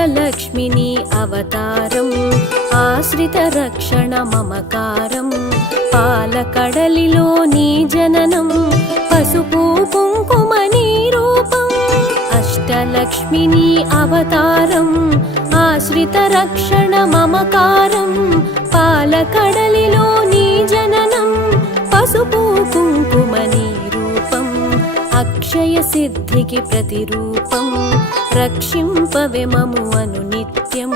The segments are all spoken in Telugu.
అష్టలక్ష్మిని అవతారం ఆశ్రిత రక్షణ మమకారం పాలకడలిలో నీ జననం పసుపు కుంకుమ నీ రూపం అష్టలక్ష్మిని అవతారం ఆశ్రిత రక్షణ మమకారం పాలకడలిలో నీ జననం పసుపు కుంకుమ నీ రూపం అక్షయ సిద్ధికి ప్రతిరూపం రక్షింపవే మము అనునిత్యం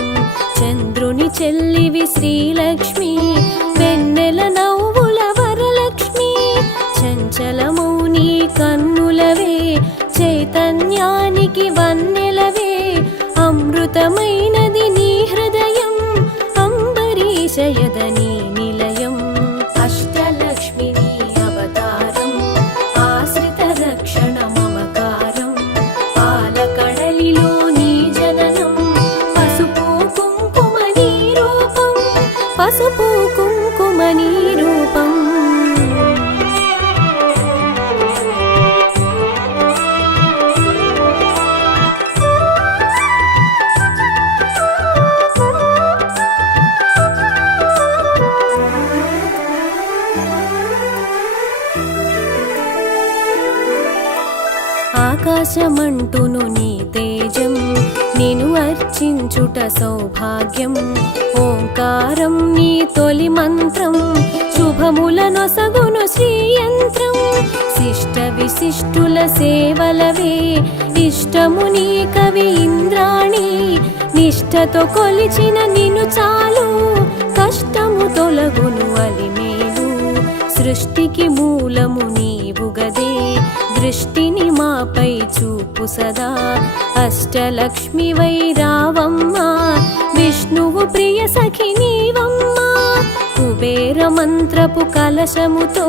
చంద్రుని చెల్లివి శ్రీలక్ష్మి వెన్నెల నవ్వుల వరలక్ష్మి చంచలమౌ నీ కన్నులవే చైతన్యానికి వన్నెలవే అమృతమైనది నీ హృదయం అంబరీషయదని నిలయం అష్టలక్ష్మిని అవతారం ఆశ్రిత రక్షణ మమకారం పాలకడలిలో నీ జననం పసుపు కుంకుమ నీ రూపం పసుపు కుంకుమ నీ రూపం ఆకాశమంటును నీ తేజం నిను అర్చించుట సౌభాగ్యం ఓంకారం నీ తొలి మంత్రం శుభములనొసగును శ్రీయంత్రం శిష్ట విశిష్టుల సేవలవే ఇష్టము నీ కవి ఇంద్రాణి నిష్ఠతో కొలిచిన నిను చాలు కష్టము తొలగును అలిమేలు సృష్టికి మూలము నీవుగదే దృష్టిని మాపై చూపు సదా అష్టలక్ష్మి వై రావమ్మ విష్ణువు ప్రియ సఖి నీవమ్మ కుబేర మంత్రపు కలశముతో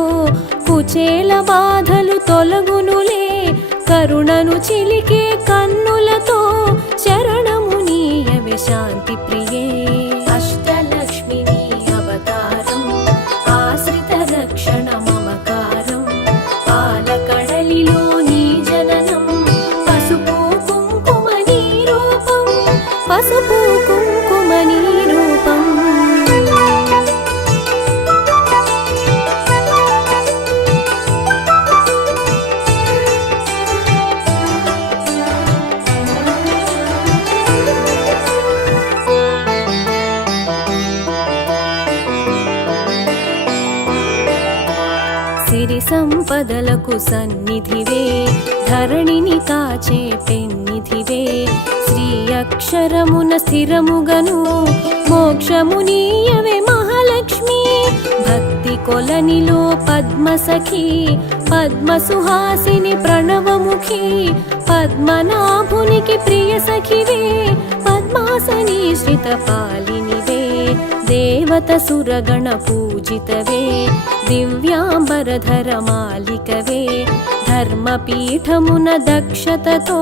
కుచేల బాధలు తొలగునులే కరుణను చిలికే కన్నులతో శరణము నీయవే శాంతి ప్రియే అష్టలక్ష్మిని అవతారం ఆశ్రిత రక్షణ మమకారం పాలకడలిలో నీ జననం పసుపు కుంకుమ నీ రూపం పసుపు కుంకుమ నీ రూపం సిరి సంపదలకు సన్నిధివే ధరణిని కాచే పెన్నిధివే శ్రీ అక్షరమున స్థిరముగను మోక్షము నీయవే మహాలక్ష్మి భక్తి కొలనిలో పద్మసఖి పద్మసుహాసిని ప్రణవముఖి పద్మనాభునికి ప్రియ సఖివే పద్మాసని శ్రిత పాలినివే దేవత సురగణ పూజితవే దివ్యాంబరధర మాలికవే ధర్మపీఠమున దక్షతతో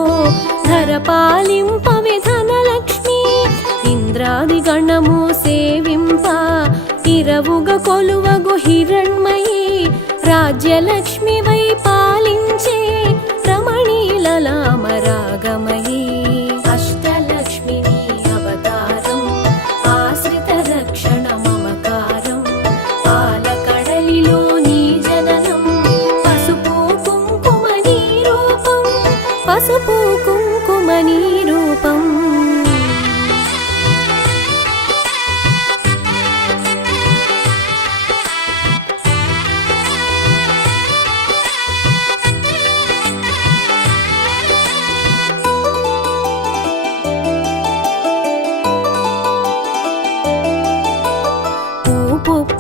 ధరపాలింపవే ధనలక్ష్మి ఇంద్రాది గణము సేవింప ఇరవుగ కొలువగు హిరణ్మయి రాజ్యలక్ష్మి వై పాలించే రమణీలలామరాగమయీ అష్టలక్ష్మిని అవతారం ఆశ్రిత రక్షణ మమకారం పాలకడలిలో నీ జననం పసుపు కుంకుమ నీ రూపం పసుపు కుంకుమ నీ రూపం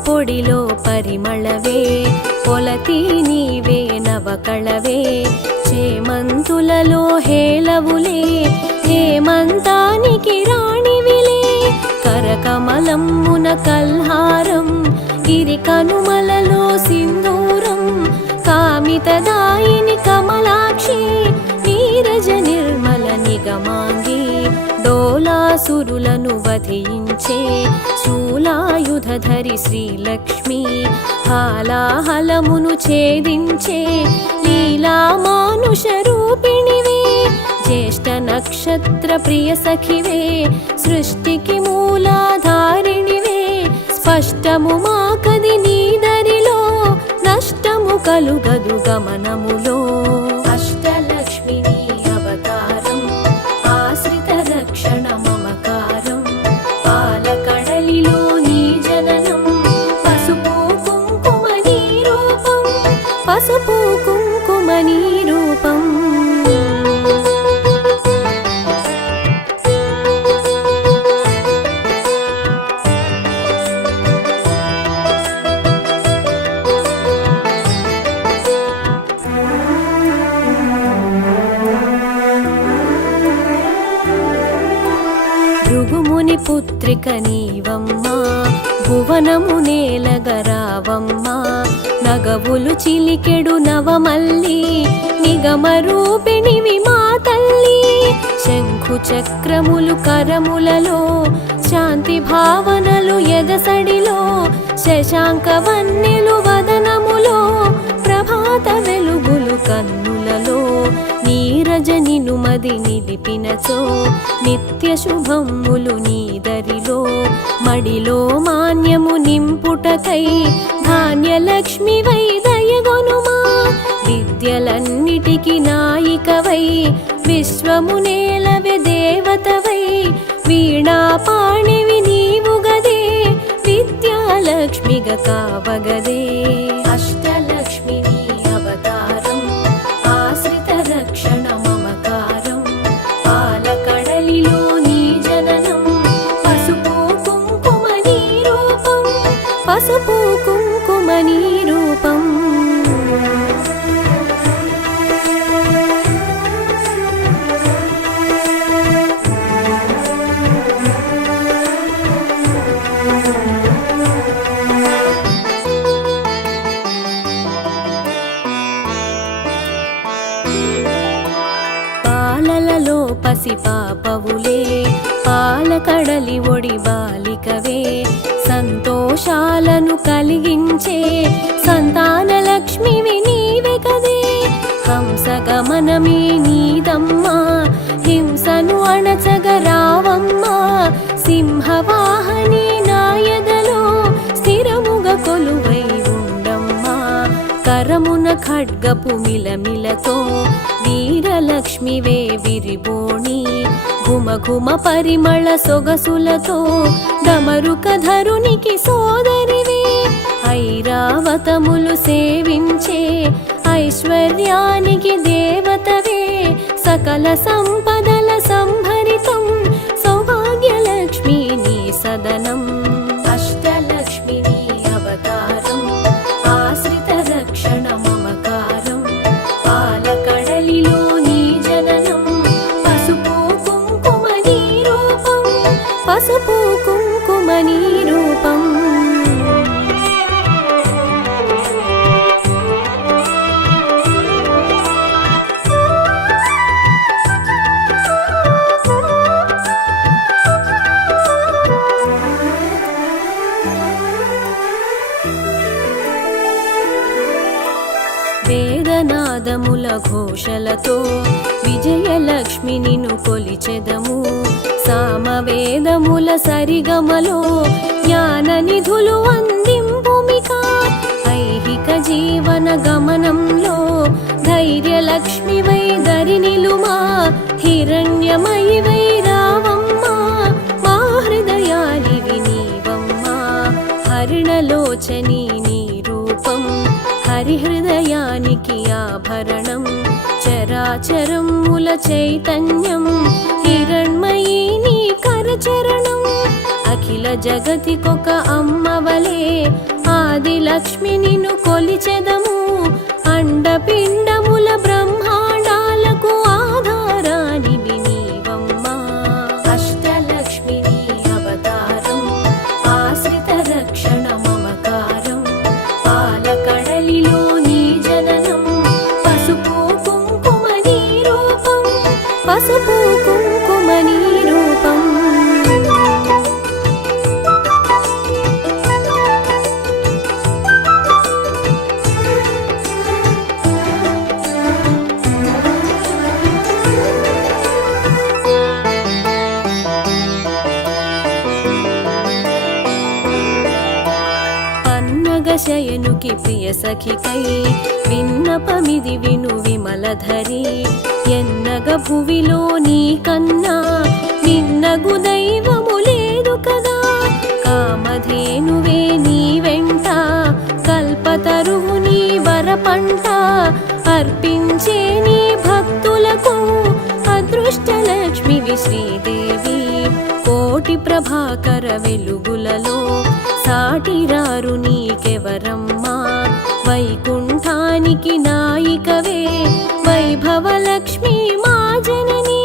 పొడిలో పరిమళవే పొలతి నీవే నవకళవే చేమంతులలో హేళవులే హేమంతానికి రాణివిలే కరకమలమ్మున కల్హారం గిరి కనుమలలో సింధూరం కామితదాయిని కమలాక్షి నీరజ నిర్మల నిగమాంగి డోలాసురులను వధించే శూలాయుధధరి శ్రీలక్ష్మి హాలాహలమును ఛేదించే లీలా మానుష రూపిణివే జ్యేష్ఠ నక్షత్ర ప్రియ సఖివే సృష్టికి మూలాధారిణివే స్పష్టము మాకది నీదరిలో నష్టము కలుగదు గమనములో అష్టలక్ష్మి నీ అవతారం ఆశ్రిత రక్షణ మమకారం పాలకడలిలో నీ జననం పసుపు కుంకుమ నీ రూపం పసుపు కుంకుమ నీ రూపం భృగుముని పుత్రిక నీవమ్మా భువనము నేలగరావమ్మా నగవులు చిలికెడు నవమల్లి నిగమ రూపిణివి మా తల్లి శంఖు చక్రములు కరములలో శాంతి భావనలు ఎదసడిలో శశాంక వన్నెలు వదనములో ప్రభాత వెలుగులు కన్నులలో నీరజనిను మది నిలిపినచో నిత్య శుభములు నీదరిలో మడిలో మాన్యము నింపుటకై ధాన్యలక్ష్మి వై దయగొనుమా విద్యలన్నిటికి నాయికవై విశ్వము నేలవె దేవతవై వీణా పాణివి నీవు గదే విద్యాలక్ష్మిగ కావగదే అష్టలక్ష్మి నీ అవతారం ఆశ్రిత రక్షణ మమకారం పాలకడలిలో నీ జననం పసుపు కుంకుమ నీ రూపం పసుపు కుంకుమ నీ రూపం పాలలలో పసి పాపవులే పాలకడలి ఒడి బాలికవే సంతోషాలను కలిగించే సంతాన లక్ష్మివి నీవే కదే హంసగమనమే నీదమ్మా హింసను అణచగరావమ్మా సింహవాహని నాయదలో స్థిరముగా కొలువై ఉండమ్మా కరమున ఖడ్గపు మిలమిలతో వీరలక్ష్మివే విరిబోణి ఘుమ ఘుమ పరిమళ సొగసులతో డమరుక ధరునికి సోదరివే ఐరావతములు సేవించే ఐశ్వర్యానికి దేవతవే సకల సంపదల సంభరితం సౌభాగ్యలక్ష్మి నీ సదనం అష్టలక్ష్మి నీ అవతారం ఆశ్రిత రక్షణ మమకారం పాలకడలిలో నీ జననం పసుపు కుంకుమ నీ రూపం పసుపు కుంకుమ నీ రూపం వేదనాదముల ఘోషలతో విజయలక్ష్మి నిన్ను కొలిచెదము సామవేదముల సరిగమలో జ్ఞాన నిధులు అందింపుమిక ఐహిక జీవన గమనంలో ధైర్యలక్ష్మి వై దరి నిలుమా హిరణ్యమయి వై రావమ్మా మా హృదయాలివి నీవమ్మా హరిణలోచని నీ రూపం హరిహృదయానికి ఆభరణం చరాచరముల చైతన్యం హిరణ్మయీ నీ కరచరణం అఖిల జగతికొక అమ్మవలే ఆదిలక్ష్మి నిన్ను కొలిచెదము అండపిండముల బ్రహ్మాండాలకు ఆధారానివి నీవమ్మా అష్టలక్ష్మి నీ అవతారం ఆశ్రిత రక్షణ మమకారం పాలకడలిలో నీ జననం పసుపు కుంకుమ నీ రూపం పసుపు కుంకుమ నీ రూపం విజయనుకి ప్రియ సఖికై విన్నపమిది విను విమలధరి ఎన్నగ భువిలో నీ కన్నా నిన్నగు దైవము లేదు కదా కామధేనువే నీ వెంట కల్పతరువు నీ వరపంట అర్పించే నీ భక్తులకు అదృష్టలక్ష్మివి శ్రీదేవి కోటి ప్రభాకర వెలుగులలో సాటిరారు నీకెవరమ్మా వైకుంఠానికి నాయికవే వైభవలక్ష్మి మా జనని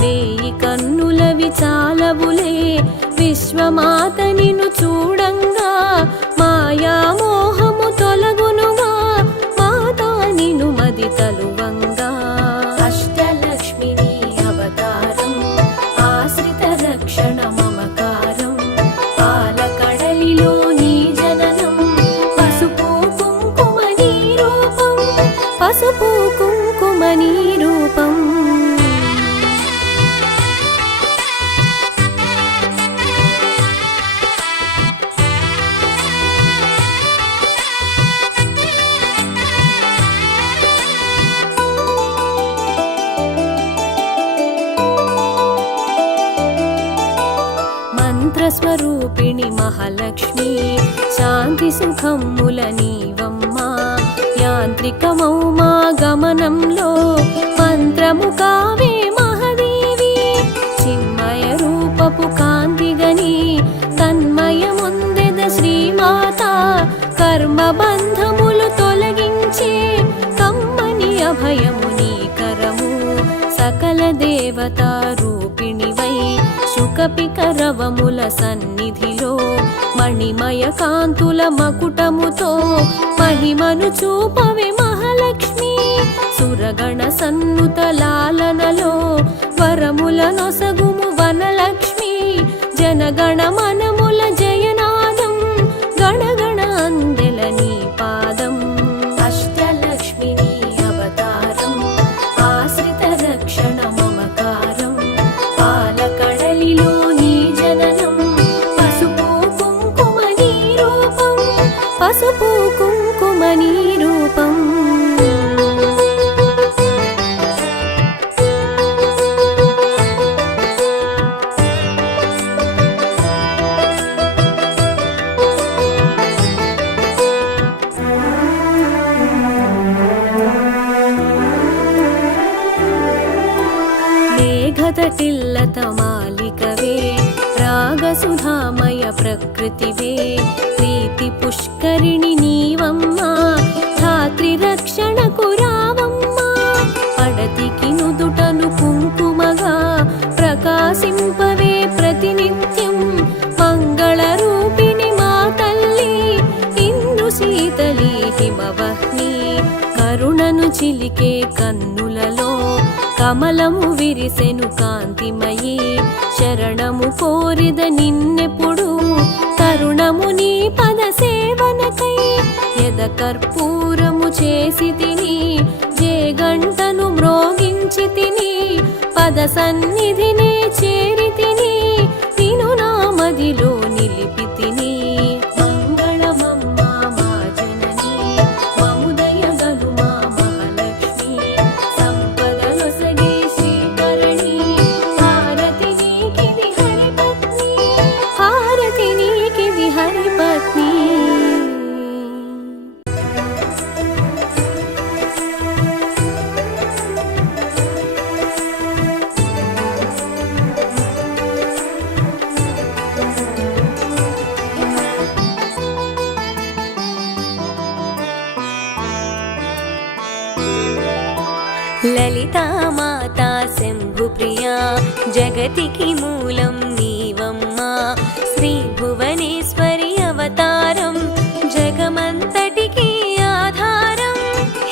వేయి కన్నులవి చాలవులే విశ్వమాత నిన్ను చూడంగా మాయా మోహము తొలగునుగా మాతా నిన్ను మది తలువంగా అష్టలక్ష్మి నీ అవతారం ఆశ్రిత రక్షణ మమకారం పాలకడలిలో నీ జననం పసుపు కుంకుమ నీ రూపం పసుపు కుంకుమ నీ రూపం మంత్రస్వరూపిణి మహాలక్ష్మి శాంతి సుఖముల నీవమ్మా యాంత్రికమౌ మా గమనంలో మంత్రము కావే మహాదేవి చిన్మయ రూపపు కాంతిగని తన్మయముందెద శ్రీమాత కర్మ బంధములు తొలగించే కమ్మని అభయము నీ కరము సకల దేవతా రూపిణివై శుకపికరవముల సన్నిధిలో మణిమయ కాంతుల మకుటముతో మహిమను చూపవే మహాలక్ష్మి సురగణ సన్నుత లాలనలో వరముల నొసగుము వనలక్ష్మి జనగణ మనముల జయనాదం గణగణ అందెల నీ పాదం అష్టలక్ష్మి నీ అవతారం ఆశ్రిత రక్షణ మమకారం పాలకడలిలో నీ జననం పసుపు కుంకుమ నీ రూపం పసుపు కుంకుమ నీ రూపం మేఘతటిల్లత మాలికవే రాగసుధామయ ప్రకృతివే ప్రీతి పుష్కరిణి నీవమ్మా ధాత్రి రక్షణకు రావమ్మా పడతికి నుదుటను కుంకుమగా ప్రకాశింపవే ప్రతినిత్యం మంగళ రూపిణి మా తల్లి ఇందు శీతలి హిమవహ్ని కరుణను చిలికే కన్నులలో కమలము విరిసెను కాంతిమయీ శరణము కోరిద నిన్నెప్పుడు తరుణము నీ పద సేవనకై ఎద కర్పూరము చేసి తిని జే గంటను మ్రోగించి తిని పద సన్నిధినే చేరి తిని నిను నా మదిలో నిలిపి తిని మంగళమమ్మా మా జనని మముదయ గలు మా మహాలక్ష్మి సంపదలొసగే శ్రీకరణి హారతి నీకిది హరిపత్ని హారతి నీకిది హరిపత్ని లలితా మాతా శంభు ప్రియా జగతికి మూలం నీవమ్మా శ్రీ భువనేశ్వరి అవతారం జగమంతటికి ఆధారం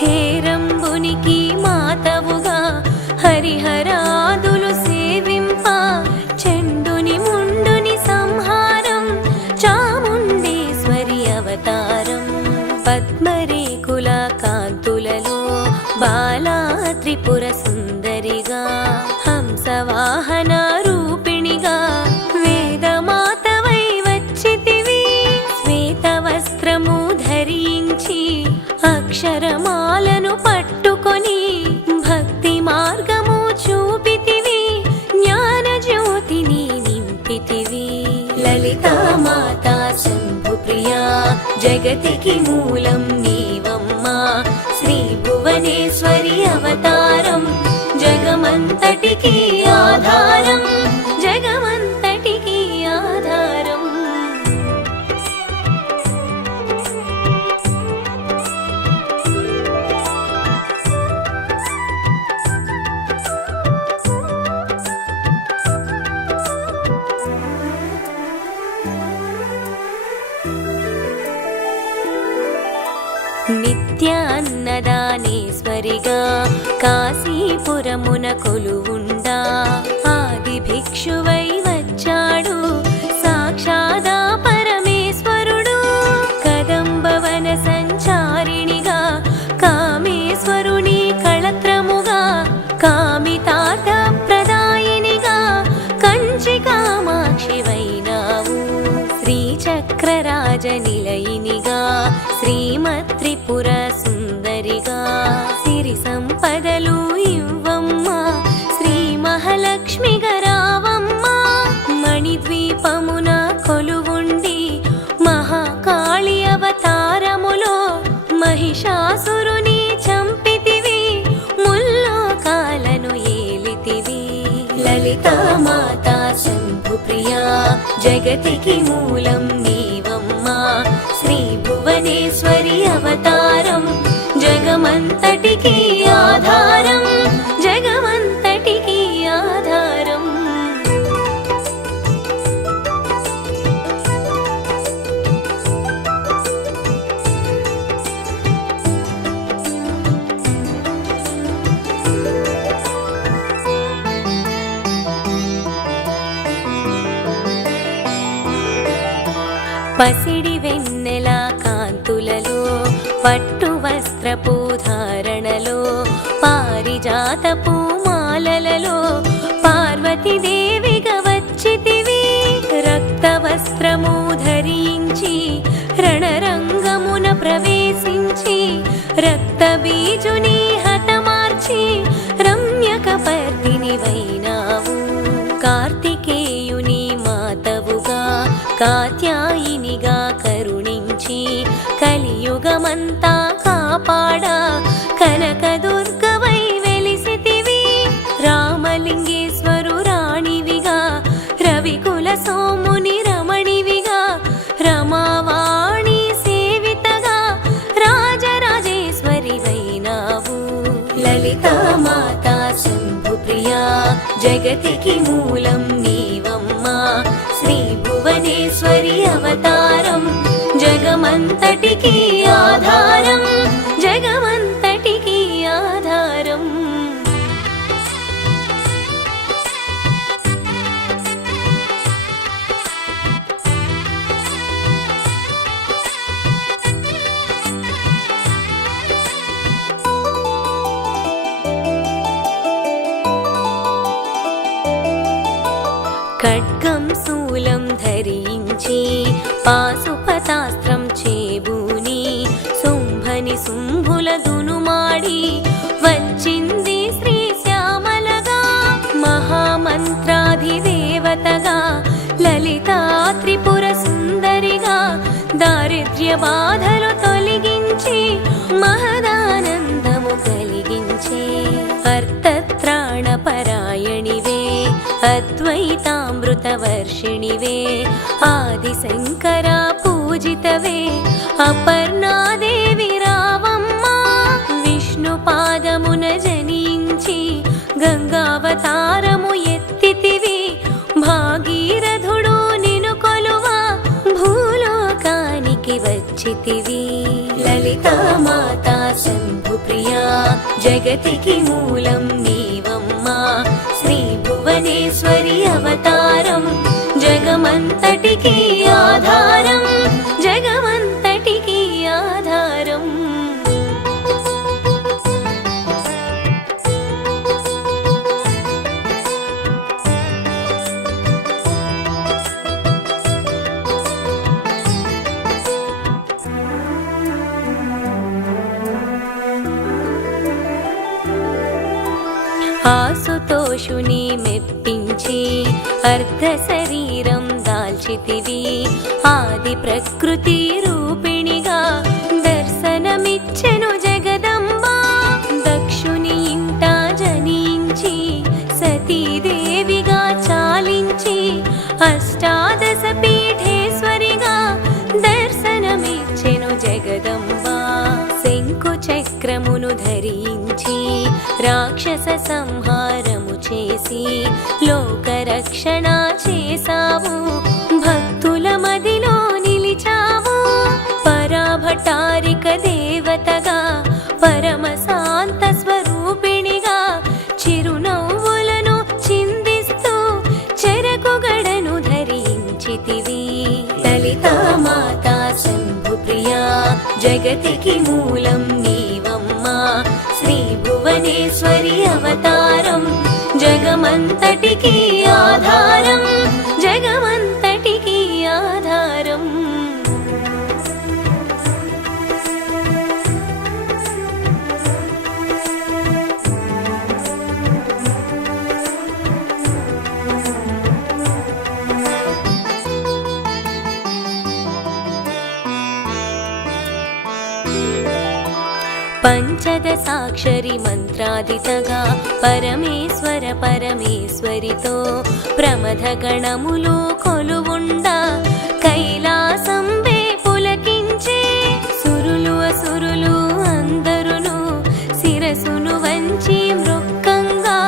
హేరంబునికి మాతవుగా హరిహరాదులు సేవింప చెండుని ముండుని సంహారం చాముండేశ్వరి అవతారం పద్మరేకుల కాంతులలో బాలా త్రిపుర సుందరిగా హంసవాహన రూపిణిగా వేదమాతవై వచ్చితివి శ్వేత వస్త్రము ధరి జగతికి మూలం నీవమ్మా శ్రీ భువనేశ్వరి అవతారం జగమంతటికి ఆధారం జగమంతటికి ఆధారం. నిత్య అన్నదానేశ్వరిగా కాశీపురమున కొలువుండా ఆది భిక్షువై వచ్చాడు సాక్షాదా పరమేశ్వరుడు. కదంబవన సంచారిణిగా కామేశ్వరుని కళత్రముగా కామితార్థ ప్రదాయినిగా కంచి కామాక్షివైనావు. శ్రీచక్రరాజ నిలయినిగా శ్రీమత్రిపుర సుందరిగా సిరి సంపదలు ఇవ్వమ్మా శ్రీ మహాలక్ష్మి గరావమ్మా. మణిద్వీపమున కొలువుండి మహాకాళి అవతారములో మహిషాసురుని చంపితివి ముల్లోకాలను ఏలితివి. లలితా మాతా శంభు ప్రియా జగతికి మూలం నీవమ్మా శ్రీ భువనేశ్వరి అవతారం జగమంతటికి ఆధారం జగమంతటికి ఆధారం. పసిడి వెన్నెల కాంతులలో పట్టు వస్త్రపు ధారణలో పారిజాతపు మాలలలో పార్వతీదేవిగా వచ్చితివి. రక్త వస్త్రము ధరించి రణరంగమున ప్రవేశించి రక్త బీజుని హతమార్చి రమ్యకపర్దిని వైనావు. కార్తికేయుని మాతవుగా కాత్యాయినిగా కరుణించి కలియుగమంతా కాపాడా కనకదుర్గవై వెలిసితివి. రామలింగేశ్వరు రాణివిగా రవికుల సోముని రమణివిగా రమావాణి సేవితగా రాజరాజేశ్వరి వైనావు. లలితా మాతా శంభు ప్రియా జగతికి మూలం నీవమ్మా శ్రీ భువనేశ్వరి అవతారం జగమంతటికి ఆధారం జగమంతటికి ఆధారం. ఖడ్గం శూలం ధరించి పాశుపతాస్త్రం చేబూని శుంభని శుంభుల దునుమాడి వచ్చింది శ్రీ శ్యామలగా. మహామంత్రాధిదేవతగా లలితా త్రిపుర సుందరిగా దారిద్ర్య బాధలు తొలగించి మహదానందము కలిగించే అర్థత్రాణ పరాయణివే అద్వైతామృత వర్షిణివే ఆది శంకర పూజితవే అపర్ణాదేవి రావమ్మా. విష్ణు పాదమున జనించి గంగావతారము ఎత్తితివి. భాగీరథుడు నిను కొలువా భూలోకానికి వచ్చితివి. లలితా మాతా శంభు ప్రియా జగతికి మూలం నీవమ్మా శ్రీ భువనేశ్వరి అవతారం జగమంతటికి ఆధారం జగమంతటికి ఆధారం. ఆసుతోషుని మెప్పించి అర్ధ శరీరం దాల్చితివి. ఆది ప్రకృతి రూపిణిగా సంహారము చేసి లోకరక్షణ చేసావు. భక్తుల మదిలో నిలిచావు. పరాభటారిక దేవతగా పరమ శాంత స్వరూపిణిగా చిరునవ్వులను చిందిస్తూ చెరకు గడను ధరించితివి. లలితా మాతా శంభు ప్రియా జగతికి మూలం నీవమ్మా. శ్రీ భువనేశ్వరి అవతారం జగమంతటికి ఆధారం, జగమంతటికి ఆధారం. పంచదశాక్షరి మంత్రాదితగా పరమేశ్వర పరమేశ్వరితో ప్రమథ గణములు కొలువుండా కైలాసంబే పులకించే. సురులు అసురులు అందరును శిరసును వంచి మృక్కంగా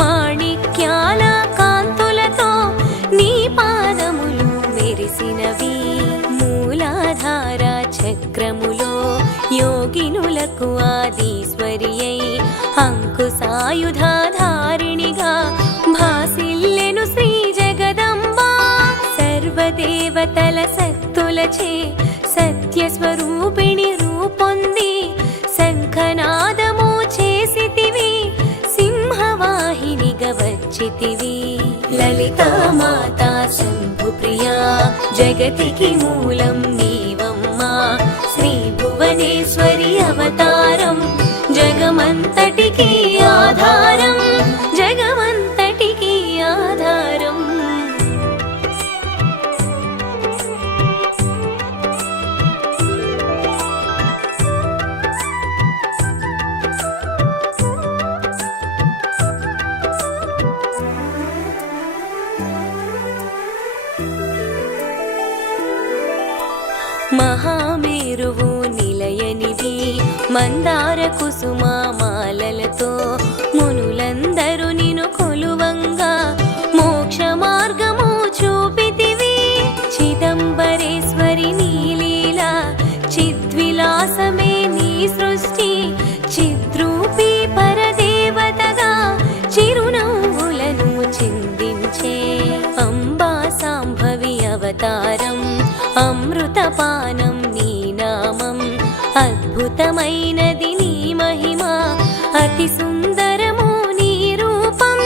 మాణిక్యాల కాంతులతో నీ పాదములు మెరిసినవి. మూలాధార చక్రములో యోగినులకు ఆదీశ్వరి అయి అంకుశాయుధాధారిణిగా భాసిల్లెను శ్రీ జగదంబ. సర్వదేవతల శక్తులచే సత్యస్వరూపిణి రూపొంది శంఖనాదము చేసితివి. సింహవాహినిగా వచ్చితివి. లలితా మాతా శంభు ప్రియా జగతికి మూలం నీవమ్మా. శ్రీ భువనేశ్వరి అవతారం జగమంతటికి ఆధారం, జగమంతటికి ఆధారం. మహామేరువు నిలయనిది మందార కుసుమామాలలతో మునులందరూ నిన్ను కొలువంగా మోక్ష మార్గము చూపితివి. చిదంబరేశ్వరి నీలీలా చిద్విలాసమే నీ సృష్టి. చిద్రూపి పరదేవతగా చిరునవ్వులను చిందించే. అంబా సాంభవి అవతారం అమృతపానం నీ నామం. అద్భుతమైనది నీ మహిమ అతి సుందరము నీ రూపం.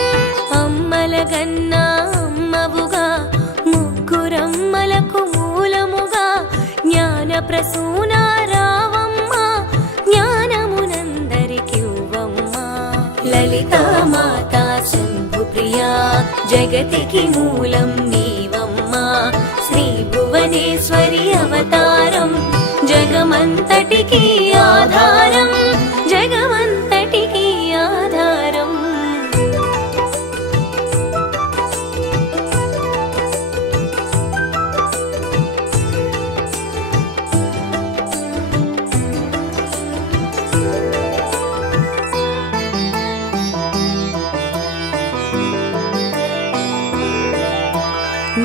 అమ్మల గన్నా అమ్మవుగా ముగ్గురమ్మలకు మూలముగా జ్ఞాన ప్రసూన రావమ్మ. జ్ఞానమునందరికివ్వమ్మ. లలితా మాతా శంభు ప్రియా జగతికి మూలం నీవమ్మా. శ్రీ భువనేశ్వరి అవతారం జగమంతటికి ఆధారం, జగమంతటికి ఆధారం.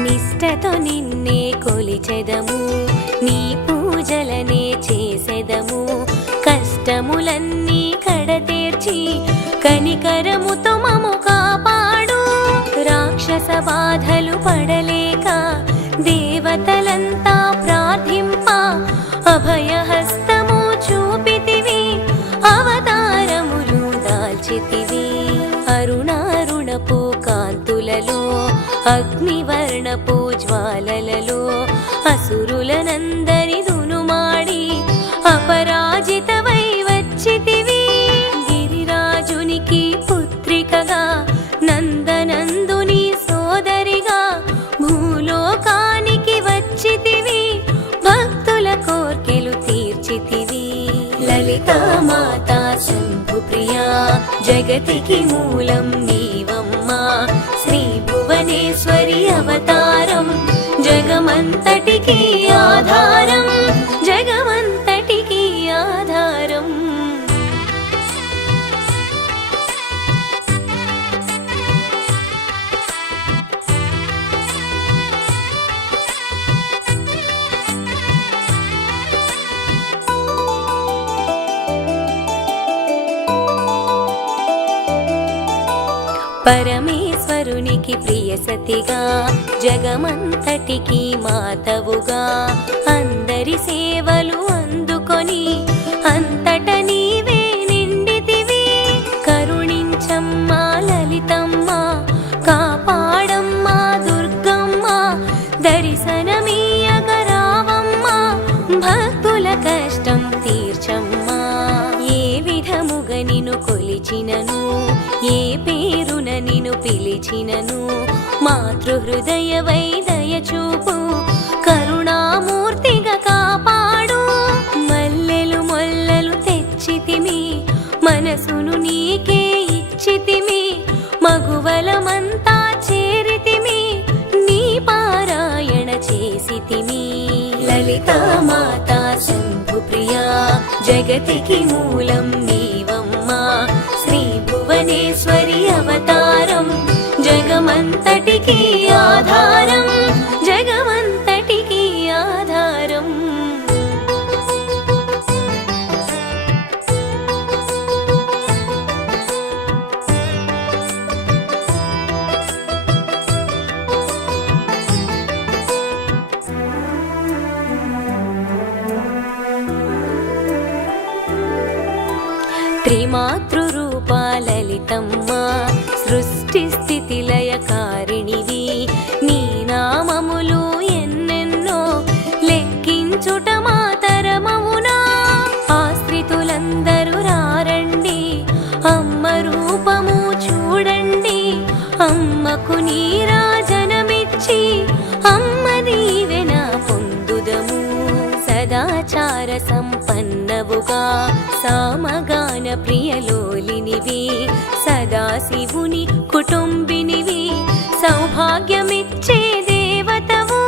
నిష్టతో నిన్నే కొలిచెదము, నీ పూజలనే చేసెదము. కష్టములన్నీ కడతీర్చి కనికరముతో మము కాపాడు. రాక్షస బాధలు పడలేక దేవతలంతా ప్రార్థింప అభయహస్తము చూపితివి. అవతారములు దాల్చితివి. అరుణారుణపు కాంతులలో అగ్నివర్ణపు జ్వాలలలో అసురులనందరి దునుమాడి అపరాజితవై వచ్చితివి. గిరిరాజునికి పుత్రికగా నందనందుని సోదరిగా భూలోకానికి వచ్చితివి. భక్తుల కోర్కెలు తీర్చితివి. లలితా మాతా శంభు ప్రియా జగతికి మూలం నీవమ్మా. శ్రీ భువనేశ్వరి అవతారం జగమంతటికి ఆధారం, జగమంతటికి ఆధారం. పరమేశ్వరునికి ప్రియ సతిగా జగమంతటికి మాతవుగా అందరి సేవలు అందుకొని అంతట నీవే నిండితివి. కరుణించమ్మా లలితమ్మ, కాపాడమ్మా దుర్గమ్మ, దర్శనమీయగరావమ్మ, భక్తుల కష్టం తీర్చమ్మా. ఏ విధముగా నిన్ను కొలిచినను, ఏ పేరున నిన్ను పిలిచినను, మాతృహృదయవై దయచూపు, కరుణామూర్తిగా కాపాడు. మల్లెలు మొల్లలు తెచ్చితిమి, మనసును నీకే ఇచ్చితిమి, మగువలమంతా చేరితిమి, నీ పారాయణ చేసితిమి. లలితా మాతా శంభు ప్రియా, జగతికి మూలం నీవమ్మా, శ్రీ భువనేశ్వరి అవతారం, జగమంతటికి ఆధారం, జగమంతటికి ఆధారం. త్రిమాతృరూపా లలితమ్మ, సృష్టి స్థితి లయకారిణివి, నీ నామములు ఎన్నెన్నో లెక్కించుట మాతరమవునా. ఆశ్రితులందరూ రారండి, అమ్మ రూపము చూడండి, అమ్మకు నీరాజనమిచ్చి అమ్మ దీవెన పొందుదము. సదాచార సంపన్నవుగా సామగాన ప్రియలోలినివి, సదాశివుని కుటుంబినివి, సౌభాగ్యమిచ్చే దేవతవు.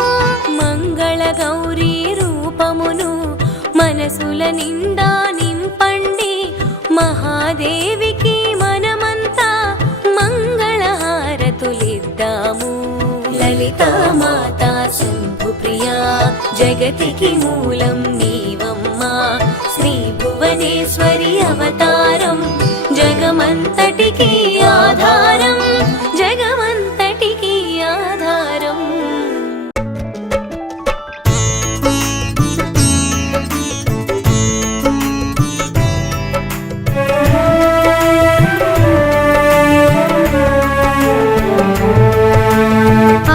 మంగళ గౌరీ రూపమును మనసుల నిండా నింపండి, మహాదేవికి మనమంతా మంగళహారతులిద్దాము. లలితా మాతా శంభు ప్రియా, జగతికి మూలం నీవమ్మా, శ్రీ భువనేశ్వరి అవతారం, జగమంతటికి ఆధారం, జగమంతటికి ఆధారం.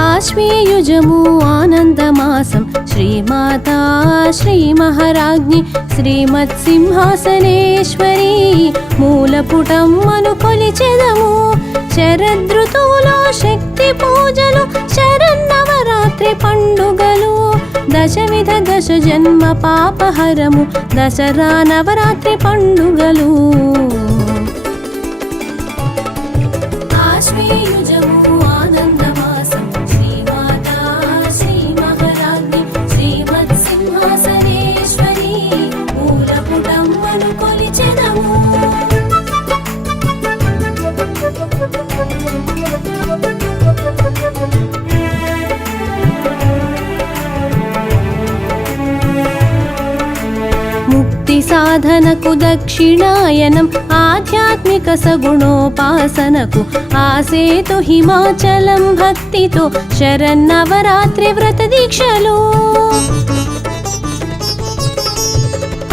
ఆశ్వీయుజము ఆనందమాసం, శ్రీమాతా శ్రీ మహారాజ్ఞి శ్రీమత్సింహాసనేశ్వరి, మూలపుటమ్మను కొలిచెదము. శరదృతువులో శక్తి పూజలు, శరన్నవరాత్రి పండుగలు, దశవిధ దశ జన్మ పాపహరము, దసరా నవరాత్రి పండుగలు. ఆశ్వీయుజము ఆనందమాసం, శ్రీమాతా శ్రీ మహారాజ్ఞి శ్రీమత్సింహాసనేశ్వరి, మూలపుటమ్మను కొలిచెదము. ముక్తి సాధనకు దక్షిణాయనం, ఆధ్యాత్మిక సగుణోపాసనకు ఆసేతు హిమాచలం, భక్తితో శరన్నవరాత్రి వ్రత దీక్షలు.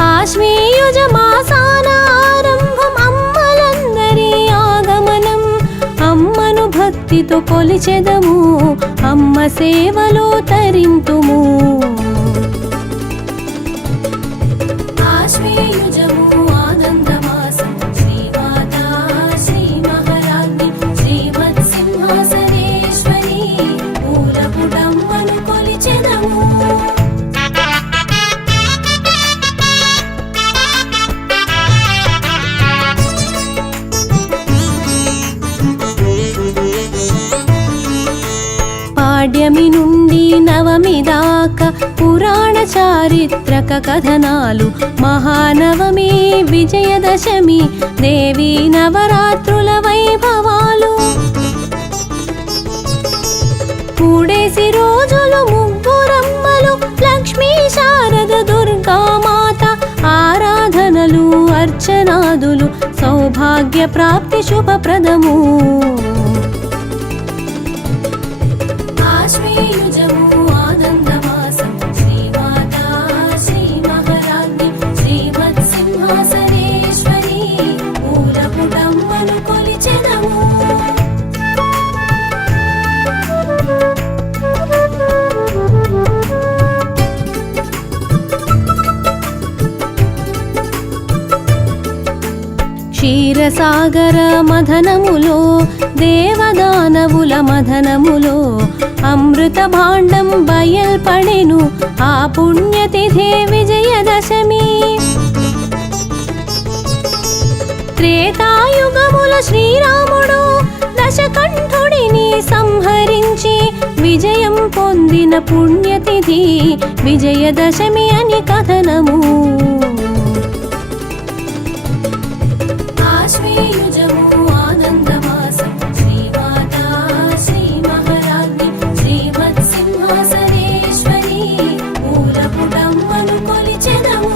ఆశ్వీయుజ మాసాన ఆరంభం, అమ్మలందరి ఆగమనం, అమ్మను భక్తితో కొలిచెదము, అమ్మ సేవలో తరింతుము. ఆశ్వీయుజము ఆనందమాసం, శ్రీమాతా శ్రీ మహారాజ్ఞి శ్రీమత్సింహాసనేశ్వరి, మూలపుటమ్మను కొలిచెదము. పాడ్యమి నుండి నవమి దాకా పురాణ చారిత్రక కథనాలు, మహానవమి విజయదశమి దేవీ నవరాత్రుల వైభవాలు. కూడేసి రోజులు ముగ్గురమ్మలు, లక్ష్మీ శారద దుర్గామాత ఆరాధనలు, అర్చనాదులు, సౌభాగ్య ప్రాప్తి శుభప్రదము. సాగర మథనములో దేవదానవుల మథనములో అమృత భాండం బయల్పడెను ఆ పుణ్యతిథే విజయదశమి. త్రేతాయుగముల శ్రీరాముడు దశకంఠుడిని సంహరించి విజయం పొందిన పుణ్యతిథి విజయదశమి అని కథనము. ఆశ్వేయుజము ఆనందమాసం శ్రీమాతా శ్రీ మహారాజ్ఞి శ్రీమత్సింహాసనేశ్వరి మూలపుటమ్మను కొలిచెదము.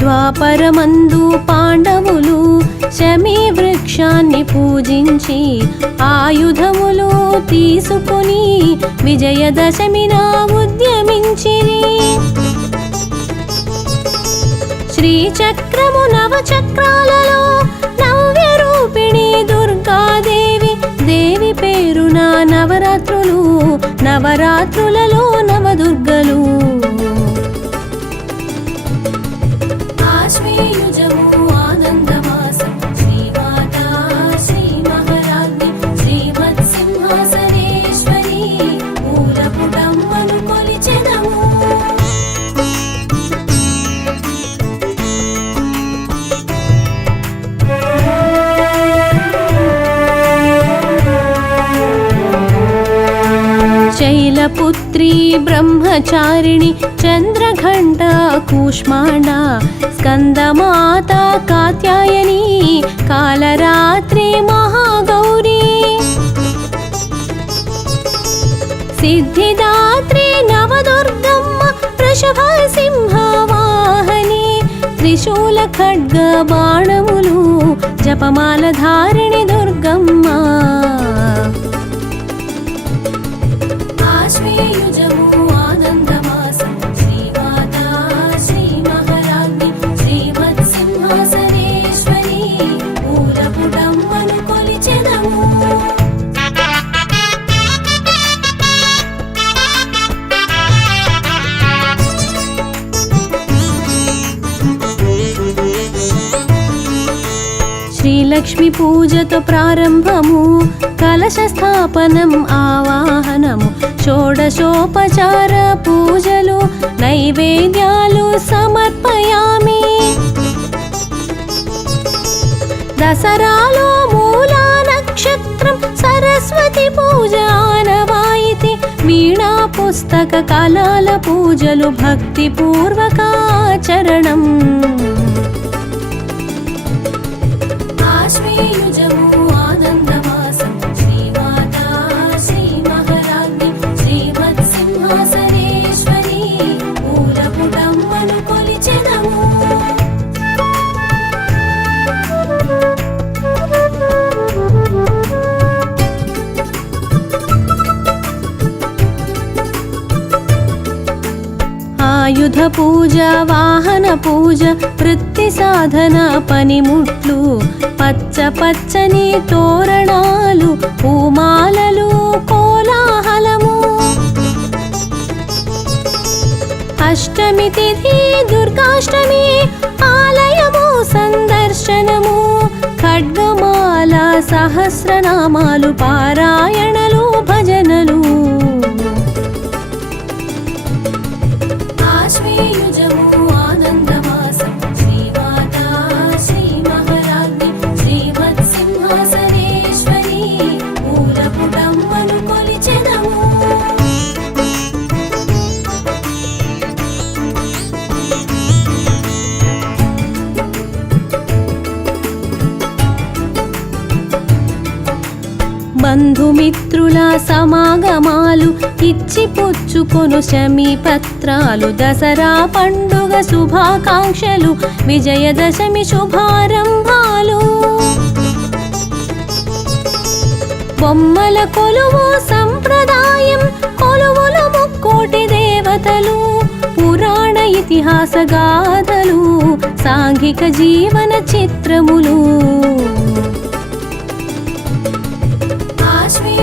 ద్వాపరమందు పాండవులు శమీ వృక్షాన్ని పూజించి ఆయుధములు తీసుకుని విజయదశమిన ఉద్యమించిరి. శ్రీచక్రము నవచక్రాలలో నవ్య రూపిణి దుర్గాదేవి దేవి పేరున నవరాత్రులు నవరాత్రులలో నవదుర్గలు. ఆశ్వేయుజము ఆనందమాసం శ్రీమాతా శ్రీ మహారాజ్ఞి శ్రీమత్సింహాసనేశ్వరి మూలపుటమ్మను కొలిచెదము. శైలపుత్రి బ్రహ్మచారిణి చంద్రఘంట కూష్మాండ స్కందమాత కాత్యాయని కాలరాత్రి మహాగౌరీ సిద్ధిదాత్రి నవదుర్గమ్మ వృషభసింహ వాహని త్రిశూల ఖడ్గ బాణములు జపమాల ధారిణి దుర్గమ్మ. ఆశ్వేయుజము ఆనందమాసం శ్రీమాతా శ్రీ మహారాజ్ఞి శ్రీమత్సింహాసనేశ్వరి మూలపుటమ్మను కొలిచెదము. శ్రీలక్ష్మి పూజతో ప్రారంభము కలశ స్థాపనం ఆవాహనము షోడశోపచార పూజలు నైవేద్యాలు సమర్పయామి. దసరాలో మూలా నక్షత్రం సరస్వతి పూజ ఆనవాయితీ వీణా పుస్తక కళాల పూజలు భక్తి పూర్వకాచరణం. ఆశ్వేయుజము ఆనందమాసం శ్రీమాతా శ్రీ మహారాజ్ఞి శ్రీమత్సింహాసనేశ్వరి మూలపుటమ్మను కొలిచెదము. ఆయుధ పూజ వాహన పూజ వృత్తి సాధన పనిముట్లు పచ్చ పచ్చని తోరణాలు పూమాలలు కోలాహలము. అష్టమి తిథి దుర్గాష్టమి ఆలయము సందర్శనము ఖడ్గమాల సహస్రనామాలు పారాయణలు భజనలు. ఆశ్వేయుజము ఆనందమాసం శ్రీమాతా శ్రీ మహారాజ్ఞి శ్రీమత్సింహాసనేశ్వరి మూలపుటమ్మను కొలిచెదము. బంధుమిత్రుల సమాగమాలు ఇచ్చి పుచ్చుకొను శమీపత్రాలు దసరా పండుగ శుభాకాంక్షలు విజయదశమి శుభారంభాలు. బొమ్మల కొలువు సంప్రదాయం కొలువులు ముక్కోటి దేవతలు పురాణ ఇతిహాస గాథలు సాంఘిక జీవన చిత్రములు. ఆశ్వేయుజము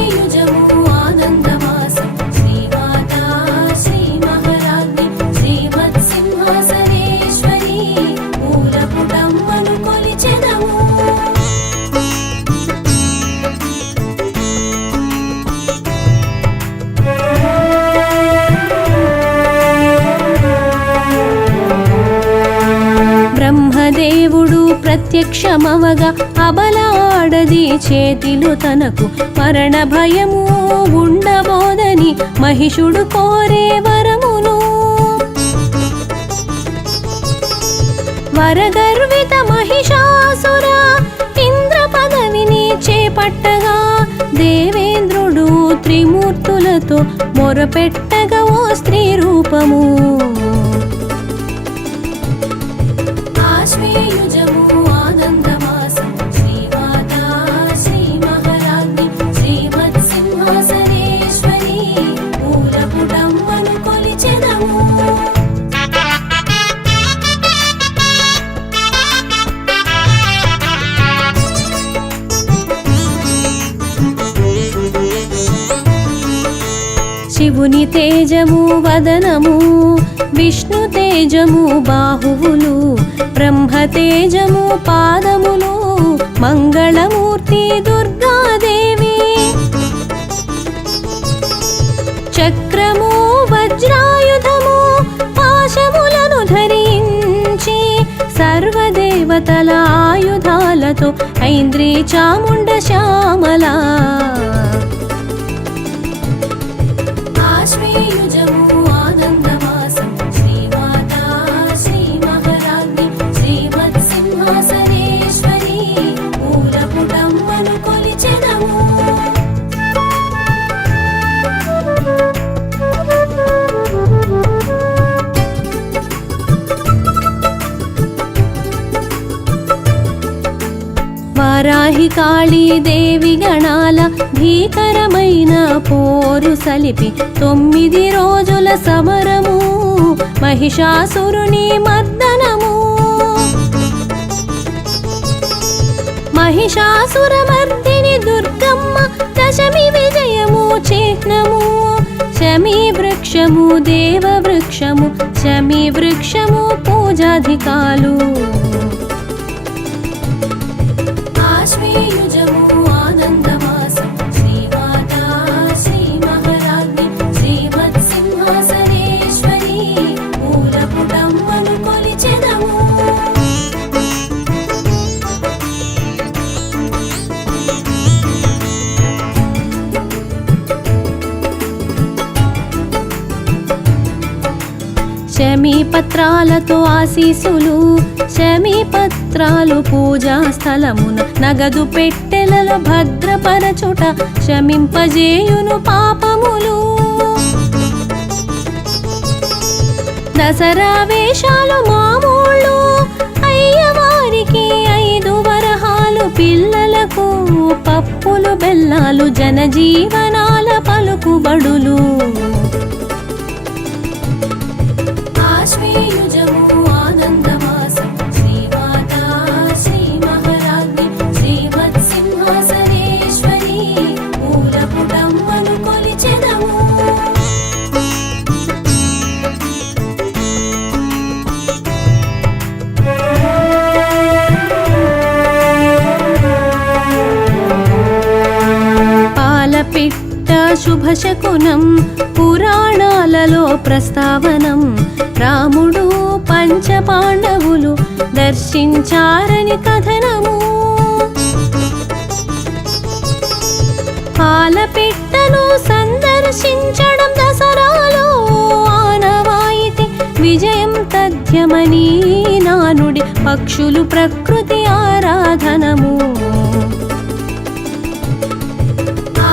ప్రత్యక్షమవగా అబలాడది చేతిలో తనకు మరణ భయము ఉండబోదని మహిషుడు కోరే వరమును. వరగర్విత మహిషాసుర ఇంద్ర పదవిని చేపట్టగా దేవేంద్రుడు త్రిమూర్తులతో మొరపెట్టగా ఓ స్త్రీ రూపము. ఆశ్వేయుజము ఆనందమాసం శ్రీమాతా శ్రీ మహారాజ్ఞి శ్రీమత్సింహాసనేశ్వరి మూలపుటమ్మను కొలిచెదము. శివుని తేజము వదనము, విష్ణు తేజము బాహువులు, బ్రహ్మ తేజము పాదములు, మంగళమూర్తి దుర్గాదేవి. చక్రము వజ్రాయుధము పాశములను ధరించి సర్వదేవతల ఆయుధాలతో ఐంద్రీ చాముండ శ్యామల. ఆశ్వేయుజము ఆనందమాసం శ్రీమాతా శ్రీ మహారాజ్ఞి శ్రీమత్సింహాసనేశ్వరి మూలపుటమ్మను కొలిచెదము. వారాహి కాళీ దేవి గణాల భీకరమైన పోరు సలిపి 9 రోజుల సమరము మహిషాసురుని మర్దనము. మహిషాసుర మర్దిని దుర్గమ్మ దశమి విజయము చిహ్నము. శమీ వృక్షము దేవ వృక్షము, శమీ వృక్షము పూజాధికాలు. ఆశ్వేయుజము ఆనందమాసం శ్రీమాతా శ్రీ మహారాజ్ఞి శ్రీమత్సింహాసనేశ్వరి మూలపుటమ్మను కొలిచెదము. శమీ పత్రాలతో ఆశీసులు, శమీ పత్రాలు పూజా స్థలమున నగదు పెట్టెలలో భద్రపరచుట శమింపజేయును పాపములు. దసరా వేషాలు మామూళ్ళు అయ్యవారికి 5 వరహాలు, పిల్లలకు పప్పులు బెల్లాలు, జనజీవనాల పలుకుబడులు. ఆశ్వేయుజము ఆనందమాసం శ్రీమాతా శ్రీ మహారాజ్ఞి శ్రీమత్సింహాసనేశ్వరి మూలపుటమ్మను కొలిచెదము. పాలపిట్ట శుభశకునం పురాణాలలో ప్రస్తావనం. రాముడు పంచపాండవులు దర్శించారని కథనము. పాలపిట్టను సందర్శించడం దసరాలో ఆనవాయితీ. విజయం తథ్యమని నానుడి పక్షులు ప్రకృతి ఆరాధనము.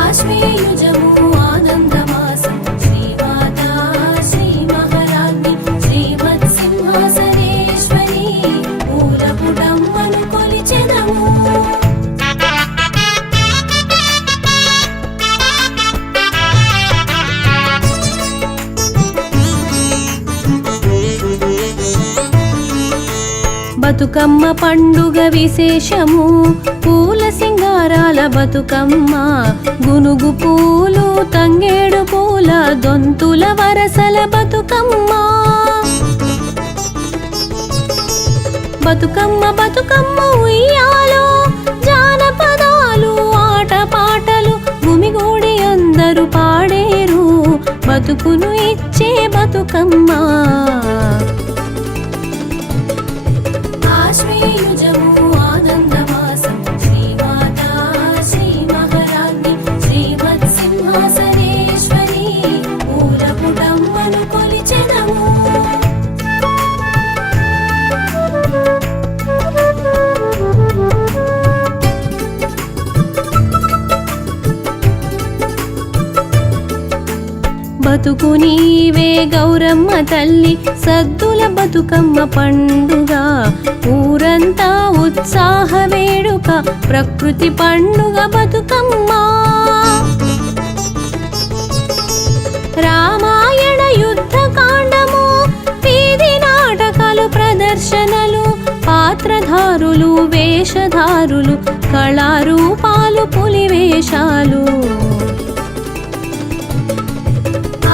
ఆశ్వేయుజము ఆనందమాసం శ్రీమాతా శ్రీ మహారాజ్ఞి శ్రీమత్సింహాసనేశ్వరి మూలపుటమ్మను కొలిచెదము. బతుకమ్మ పండుగ విశేషము, పూల సింగారాల బతుకమ్మ. గునుగు పూలు తంగేడు పూల దొంతుల వరసల బతుకమ్మ. బతుకమ్మ బతుకమ్మ ఉయ్యాలో జానపదాలు ఆటపాటలు గుమిగూడి అందరూ పాడేరు. బతుకును ఇచ్చే బతుకమ్మ. ఆశ్వేయుజము బతుకు నీవే గౌరమ్మ తల్లి సద్దుల బతుకమ్మ పండుగ ఊరంతా ఉత్సాహ వేడుక ప్రకృతి పండుగ బతుకమ్మ రామాయణ యుద్ధ కాండము వీధి నాటకాలు ప్రదర్శనలు పాత్రధారులు వేషధారులు కళారూపాలు పులివేషాలు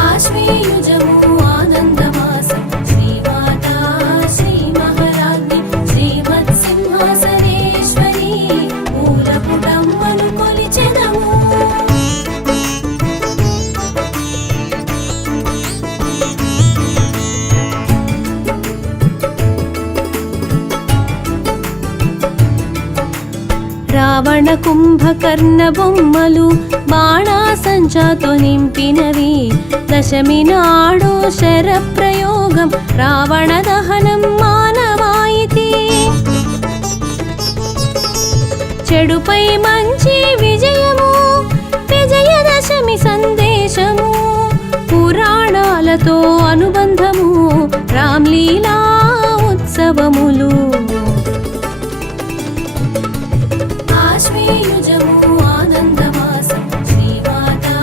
ఆశ్వయుజము ఆనందమాసం శ్రీమాతా శ్రీ మహారాజ్ఞి శ్రీమత్ సింహాసనేశ్వరి మూలపుటమ్మను కొలిచెదము రావణ కుంభకర్ణ బొమ్మలు బాణాసంచాతో నింపినవి దశమి నాడు శరప్రయోగం రావణ దహనం మానవాయితీ చెడుపై మంచి విజయము విజయదశమి సందేశము పురాణాలతో అనుబంధము రామ్లీలా ఉత్సవములు ఆశ్వయుజము ఆనందమాసం శ్రీమాతా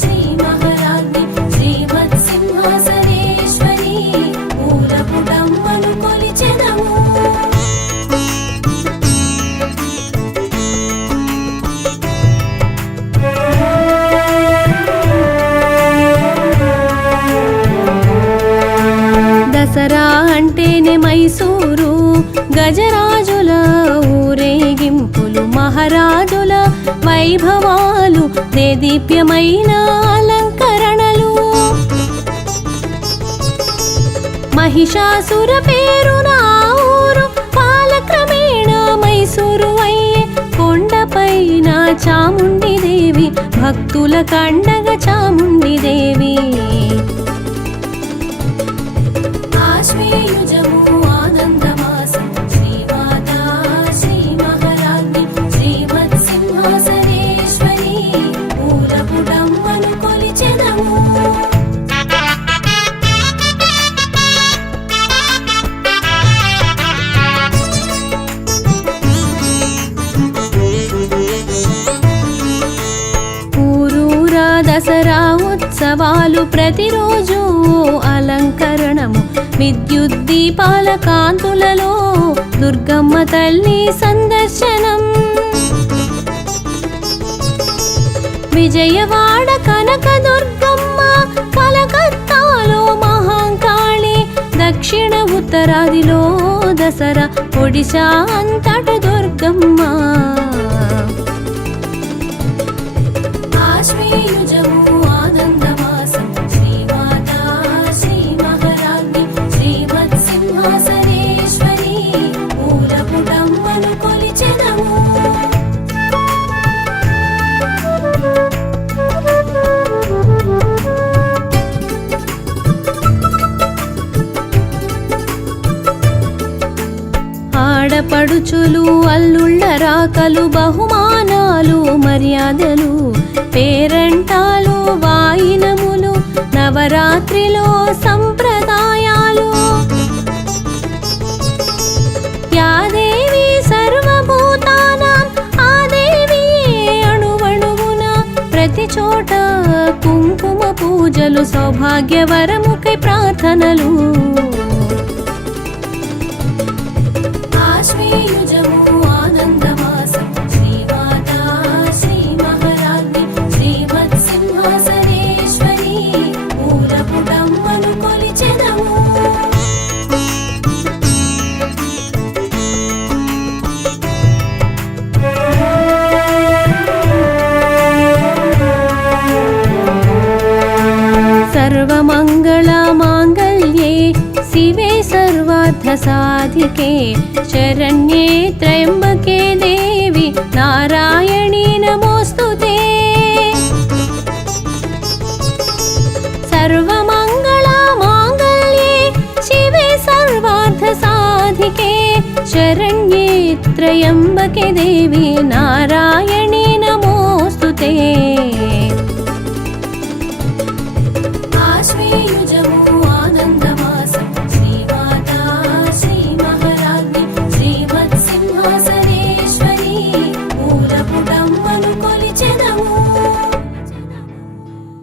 శ్రీ మహారాజ్ఞి శ్రీమత్ సింహాసనేశ్వరి మూలపుటమ్మను కొలిచెదము దసరా అంటేనే మైసూరు గజరాజుల ఊరేగింపులు మహారాజుల వైభవాలు దేదీప్యమైన అలంకరణలు మహిషాసుర పేరున ఊరు కాలక్రమేణ మైసూరు అయ్యే కొండపైన చాముండి దేవి భక్తుల కండగ చాముండి దేవి ఆశ్వయుజము ఆనందమాసం శ్రీమాతా శ్రీ మహారాజ్ఞి శ్రీమత్ సింహాసనేశ్వరి మూలపుటమ్మను కొలిచెదము ఊరూరా దసరా ఉత్సవాలు ప్రతిరోజు అలంకరణము విద్యుత్ దీపాల కాంతులలో దుర్గమ్మ తల్లి సందర్శనం విజయవాడ కనక దుర్గమ్మ కలకత్తాలో మహాంకాళి దక్షిణ ఉత్తరాదిలో దసరా ఒడిశా అంతట దుర్గమ్మ ఆశ్వయుజము ఆనందమాసం శ్రీమాతా శ్రీ మహారాజ్ఞి శ్రీమత్ సింహాసనేశ్వరి మూలపుటమ్మను కొలిచెదము ఆడపడుచులు అల్లుళ్ళ రాకలు బహుమానాలు మర్యాదలు పేరంటాలు వాయినములు నవరాత్రిలో సంప్రదాయాలు యాదేవి సర్వభూతానాం ఆదేవి అణువణువున ప్రతి చోట కుంకుమ పూజలు సౌభాగ్యవరముకై ప్రార్థనలు ఆశ్వయుజము ఆనందమాసం శ్రీమాతా శ్రీ మహారాజ్ఞి శ్రీమత్ సింహాసనేశ్వరి మూలపుటమ్మను కొలిచెదము సర్వమంగళ మాంగళ్యే శివే సర్వార్థ సాధికే శరణ్యే త్రయంబకే దేవి నారాయణీ నమోస్తుతే సర్వమంగళ మాంగళ్యే శివే సర్వార్థ సాధికే శరణ్యే త్రయంబకే దేవి నారాయణీ